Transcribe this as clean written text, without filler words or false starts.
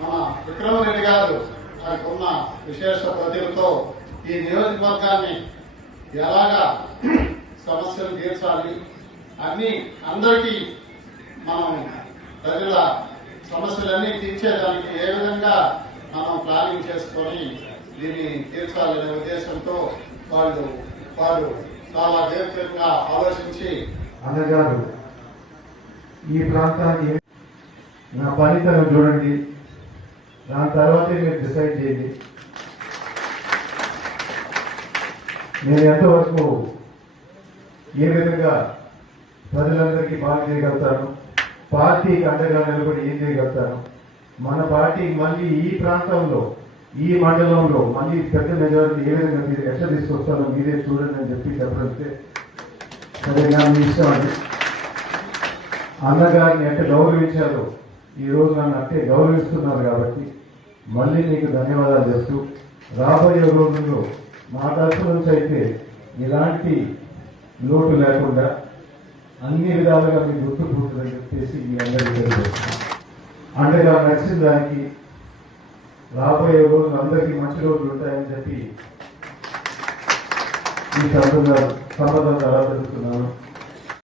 మన విక్రమరెడ్డి గారు ఆయనకున్న విశేష ప్రతిభతో ఈ నియోజకవర్గాన్ని ఎలాగా సమస్యలు తీర్చాలి అందరికీ మనం ప్రజల సమస్యలన్నీ తీర్చేదానికి ఏ విధంగా మనం ప్లానింగ్ చేసుకొని దీన్ని తీర్చాలనే ఉద్దేశంతో వారు చాలా దీర్ఘంగా ఆలోచించి అన్నగారు ఈ ప్రాంతాన్ని నా పనితనం చూడండి, దాని తర్వాతే మీరు డిసైడ్ చేయండి. నేను ఎంతవరకు ఏ విధంగా ప్రజలందరికీ బాగా చేయగలుగుతాను, పార్టీకి అండగా నిలబడి ఏం చేయగలుగుతాను, మన పార్టీ మళ్ళీ ఈ ప్రాంతంలో ఈ మండలంలో మళ్ళీ పెద్ద మెజారిటీ ఏ విధంగా మీరు ఎట్లా తీసుకొస్తారో మీరే చూడండి అని చెప్పితే సరేగా మీ ఇష్టం అండి. అన్నగారిని ఎంత గౌరవించారో ఈ రోజు నన్ను అంటే గౌరవిస్తున్నారు కాబట్టి మళ్ళీ మీకు ధన్యవాదాలు చేస్తూ రాబోయే రోజుల్లో మా తరఫు నుంచి అయితే ఇలాంటి లోటు లేకుండా అన్ని విధాలుగా మీకు గుర్తుకుంటుందని చెప్పేసి మీ అందరికీ తెలియజేస్తున్నాం. అండగా నడిచిన దానికి రాబోయే రోజులు అందరికీ మంచి రోజులు ఉంటాయని చెప్పి ఈ సంబంధం ద్వారా తెలుస్తున్నాను.